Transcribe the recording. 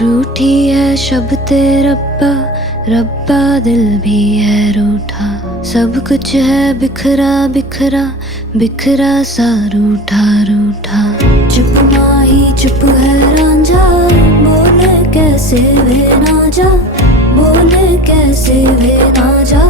रूठी है शब्ते रब्बा, रब्बा दिल भी है रूठा। सब कुछ है बिखरा बिखरा, बिखरा सा रूठा रूठा। चुप माही चुप है रांझा, बोल कैसे वे ना जा, बोल कैसे वे ना जा।